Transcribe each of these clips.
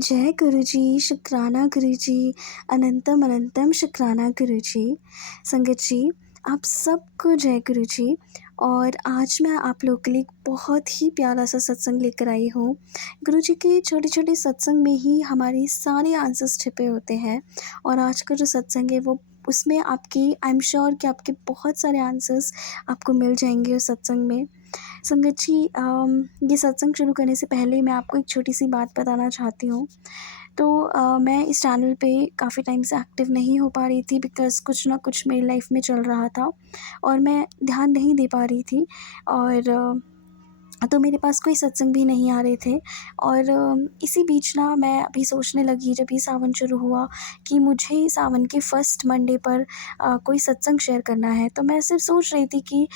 जय गुरुजी, शुक्राना गुरुजी, अनंतम अनंतम शुक्राना गुरुजी। संगत जी, आप सबको जय गुरुजी। और आज मैं आप लोगों के लिए एक बहुत ही प्यारा सा सत्संग लेकर आई हूँ। गुरुजी के छोटे छोटे सत्संग में ही हमारे सारे आंसर्स छिपे होते हैं। और आज का जो सत्संग है वो उसमें आपकी आई एम श्योर कि आपके बहुत सारे आंसर्स आपको मिल जाएंगे उस सत्संग में। संगत जी, ये सत्संग शुरू करने से पहले मैं आपको एक छोटी सी बात बताना चाहती हूँ। तो मैं इस चैनल पे काफ़ी टाइम से एक्टिव नहीं हो पा रही थी बिकॉज़ कुछ ना कुछ मेरी लाइफ में चल रहा था और मैं ध्यान नहीं दे पा रही थी। और तो मेरे पास कोई सत्संग भी नहीं आ रहे थे। और इसी बीच ना मैं अभी सोचने लगी जब ये सावन शुरू हुआ कि मुझे सावन के फर्स्ट मंडे पर कोई सत्संग शेयर करना है। तो मैं सिर्फ सोच रही थी कि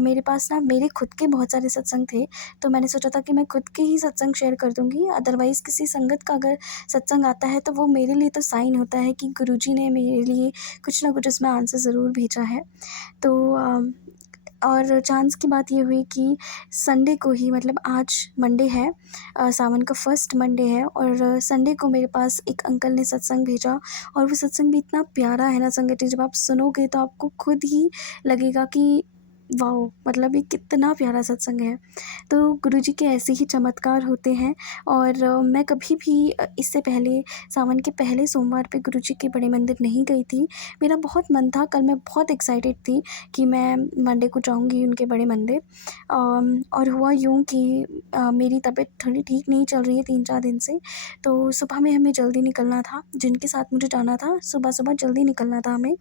मेरे पास ना मेरे खुद के बहुत सारे सत्संग थे। तो मैंने सोचा था कि मैं खुद के ही सत्संग शेयर कर दूँगी, अदरवाइज़ किसी संगत का अगर सत्संग आता है तो वो मेरे लिए तो साइन होता है कि गुरुजी ने मेरे लिए कुछ ना कुछ उसमें आंसर ज़रूर भेजा है। तो और चांस की बात ये हुई कि संडे को ही, मतलब आज मंडे है, सावन का फर्स्ट मंडे है, और संडे को मेरे पास एक अंकल ने सत्संग भेजा। और वो सत्संग भी इतना प्यारा है ना संगत जी, जब आप सुनोगे तो आपको खुद ही लगेगा कि वाओ, मतलब ये कितना प्यारा सत्संग है। तो गुरुजी के ऐसे ही चमत्कार होते हैं। और मैं कभी भी इससे पहले सावन के पहले सोमवार पे गुरुजी के बड़े मंदिर नहीं गई थी। मेरा बहुत मन था, कल मैं बहुत एक्साइटेड थी कि मैं मंडे को जाऊंगी उनके बड़े मंदिर। और हुआ यूँ कि मेरी तबीयत थोड़ी ठीक नहीं चल रही है 3-4 दिन से। तो सुबह में हमें जल्दी निकलना था, जिनके साथ मुझे जाना था सुबह सुबह जल्दी निकलना था हमें।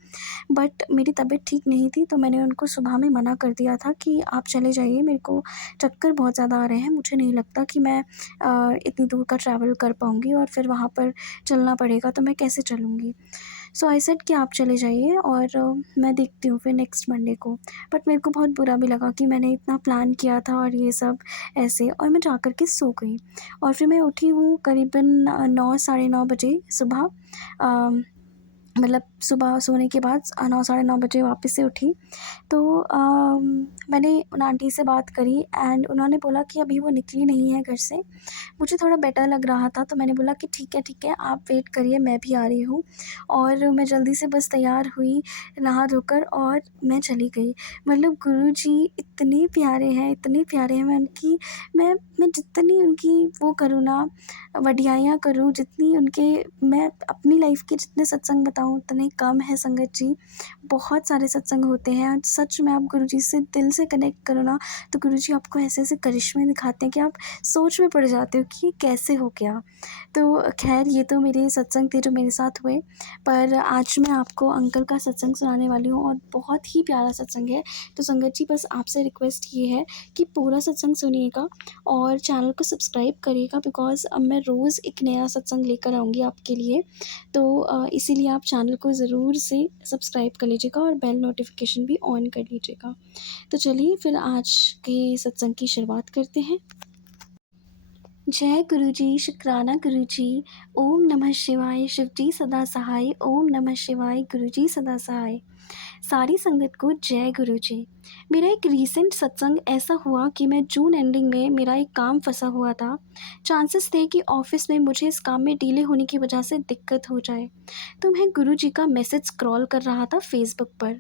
बट मेरी तबीयत ठीक नहीं थी तो मैंने उनको सुबह में मना कर दिया था कि आप चले जाइए, मेरे को चक्कर बहुत ज़्यादा आ रहे हैं, मुझे नहीं लगता कि मैं इतनी दूर का ट्रैवल कर पाऊँगी और फिर वहाँ पर चलना पड़ेगा तो मैं कैसे चलूँगी। सो आई सेड कि आप चले जाइए और मैं देखती हूँ फिर नेक्स्ट मंडे को। बट मेरे को बहुत बुरा भी लगा कि मैंने इतना प्लान किया था और ये सब ऐसे, और मैं जा कर के सो गई। और फिर मैं उठी हूँ करीबन 9 साढ़े 9 बजे सुबह। अ, मतलब सुबह सोने के बाद 9 साढ़े 9 बजे वापस से उठी। तो मैंने उन आंटी से बात करी एंड उन्होंने बोला कि अभी वो निकली नहीं है घर से। मुझे थोड़ा बेटर लग रहा था तो मैंने बोला कि ठीक है, आप वेट करिए, मैं भी आ रही हूँ। और मैं जल्दी से बस तैयार हुई, नहा धोकर, और मैं चली गई। मतलब गुरुजी इतने प्यारे हैं, इतने प्यारे हैं। मैं जितनी उनकी वो करूँ ना, वडियाइयाँ करूँ, जितनी उनके मैं अपनी लाइफ के जितने सत्संग बताऊँ उतने कम है संगत जी। बहुत सारे सत्संग होते हैं और सच में आप गुरुजी से दिल से कनेक्ट करो ना, तो गुरुजी आपको ऐसे ऐसे करिश्मे दिखाते हैं कि आप सोच में पड़ जाते हो कि ये कैसे हो गया। तो खैर, ये तो मेरे सत्संग थे जो मेरे साथ हुए। पर आज मैं आपको अंकल का सत्संग सुनाने वाली हूँ और बहुत ही प्यारा सत्संग है। तो संगत जी, बस आपसे रिक्वेस्ट ये है कि पूरा सत्संग सुनिएगा और चैनल को सब्सक्राइब करिएगा, बिकॉज़ अब मैं रोज़ एक नया सत्संग लेकर आऊँगी आपके लिए। तो इसीलिए आप चैनल को ज़रूर से सब्सक्राइब कर लीजिएगा और बेल नोटिफिकेशन भी ऑन कर लीजिएगा। तो चलिए फिर आज के सत्संग की शुरुआत करते हैं। जय गुरुजी, शुक्राना गुरुजी। ओम नमः शिवाय, शिवजी सदा सहाय। ओम नमः शिवाय, गुरुजी सदा सहाय। सारी संगत को जय गुरुजी। मेरा एक रीसेंट सत्संग ऐसा हुआ कि मैं जून एंडिंग में, मेरा एक काम फंसा हुआ था। चांसेस थे कि ऑफिस में मुझे इस काम में डिले होने की वजह से दिक्कत हो जाए। तो मैं गुरुजी का मैसेज स्क्रॉल कर रहा था फेसबुक पर।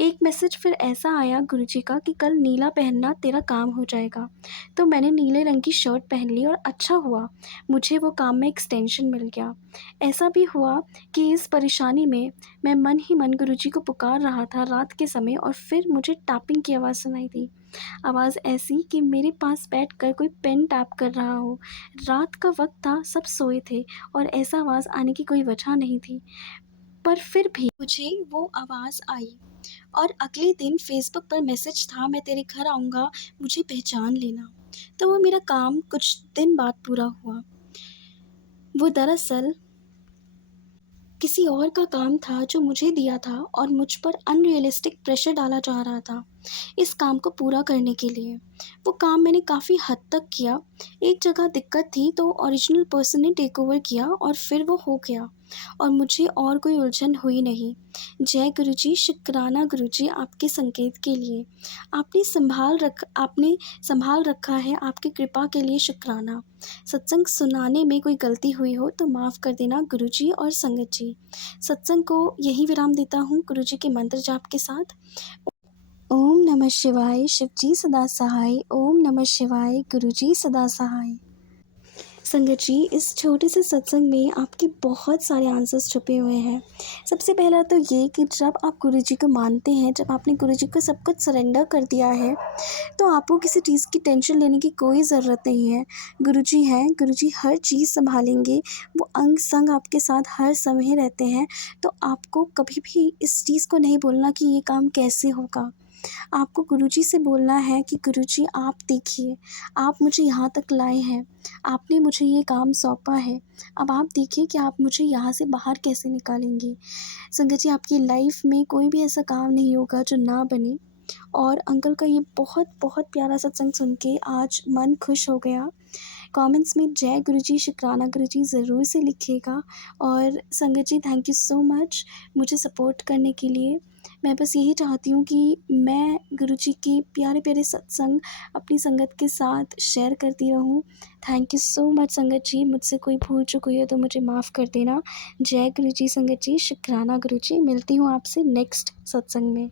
एक मैसेज फिर ऐसा आया गुरुजी का कि कल नीला पहनना, तेरा काम हो जाएगा। तो मैंने नीले रंग की शर्ट पहन ली और अच्छा हुआ, मुझे वो काम में एक्सटेंशन मिल गया। ऐसा भी हुआ कि इस परेशानी में मैं मन ही मन गुरुजी को पुकार रहा था रात के समय, और फिर मुझे टैपिंग की आवाज़ सुनाई दी। आवाज़ ऐसी कि मेरे पास बैठकर कोई पेन टैप कर रहा हो। रात का वक्त था, सब सोए थे और ऐसा आवाज़ आने की कोई वजह नहीं थी, पर फिर भी मुझे वो आवाज़ आई। और अगले दिन फेसबुक पर मैसेज था, मैं तेरे घर आऊँगा, मुझे पहचान लेना। तो वो मेरा काम कुछ दिन बाद पूरा हुआ। वो दरअसल किसी और का काम था जो मुझे दिया था और मुझ पर अनरियलिस्टिक प्रेशर डाला जा रहा था। इस काम को पूरा करने के लिए। वो काम मैंने काफ़ी हद तक किया। एक जगह दिक्कत थी तो ओरिजिनल पर्सन ने टेक ओवर किया और फिर वो हो गया और मुझे और कोई उलझन हुई नहीं। जय गुरुजी, शुक्राना गुरुजी आपके संकेत के लिए। आपने संभाल रखा है, आपकी कृपा के लिए शुक्राना। सत्संग सुनाने में कोई गलती हुई हो तो माफ़ कर देना गुरुजी और संगत जी। सत्संग को यही विराम देता हूँ गुरुजी के मंत्र जाप के साथ। ओम नमः शिवाय, शिवजी सदा सहाय। ओम नमः शिवाय, गुरुजी सदा सहाय। संगत जी, इस छोटे से सत्संग में आपके बहुत सारे आंसर्स छुपे हुए हैं। सबसे पहला तो ये कि जब आप गुरुजी को मानते हैं, जब आपने गुरुजी को सब कुछ सरेंडर कर दिया है, तो आपको किसी चीज़ की टेंशन लेने की कोई ज़रूरत नहीं है। गुरुजी हैं, गुरुजी हर चीज़ सँभालेंगे। वो अंग संग आपके साथ हर समय रहते हैं। तो आपको कभी भी इस चीज़ को नहीं बोलना कि ये काम कैसे होगा। आपको गुरुजी से बोलना है कि गुरुजी आप देखिए, आप मुझे यहाँ तक लाए हैं, आपने मुझे ये काम सौंपा है, अब आप देखिए कि आप मुझे यहाँ से बाहर कैसे निकालेंगे। संगत जी, आपकी लाइफ में कोई भी ऐसा काम नहीं होगा जो ना बने। और अंकल का ये बहुत बहुत प्यारा सत्संग सुन के आज मन खुश हो गया। कमेंट्स में जय गुरुजी, शुक्राना गुरुजी ज़रूर से लिखिएगा। और संगत जी, थैंक यू सो मच मुझे सपोर्ट करने के लिए। मैं बस यही चाहती हूँ कि मैं गुरुजी के प्यारे प्यारे सत्संग अपनी संगत के साथ शेयर करती रहूँ। थैंक यू सो मच संगत जी, मुझसे कोई भूल चूक हुई हो तो मुझे माफ़ कर देना। जय गुरुजी संगत जी, शुक्राना गुरुजी। मिलती हूँ आपसे नेक्स्ट सत्संग में।